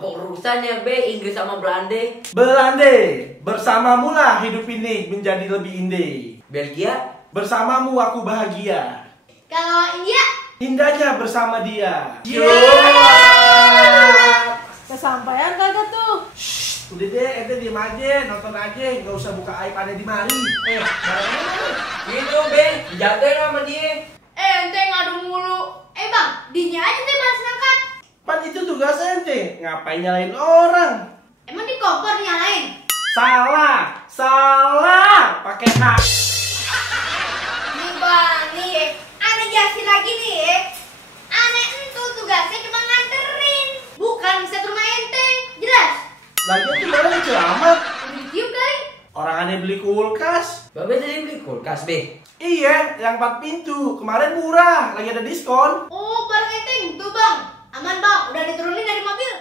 Apa urusannya be Inggris sama Belanda? Belanda, bersamamu lah hidup ini menjadi lebih indah. Belgia? Bersamamu aku bahagia. Kalau India? Indahnya bersama dia. Kesampaian kagak tuh? Shh, udah deh, ente diem aja, nonton aja, nggak usah buka aib ada di mari. Barangnya Gitu be, jagain sama dia. Ente ngadu mulu. Bang, dinya aja teh malas ngangkat. pan itu tugas ente, ngapain nyalain orang? Emang di kompor nyalain? Salah, pakai hak. Nih bang, nih aneh jelasin lagi nih. Aneh itu tugasnya cuma nganterin, bukan bisa ke rumah ente. Jelas? Lagi tuh barang kecil amat. Udah ditiup kali? Orang aneh beli kulkas. Babe tadi beli kulkas be. Iya, yang 4 pintu. Kemarin murah, lagi ada diskon. Oh, barang ente tuh bang. Aman bang, udah diturunin dari mobil.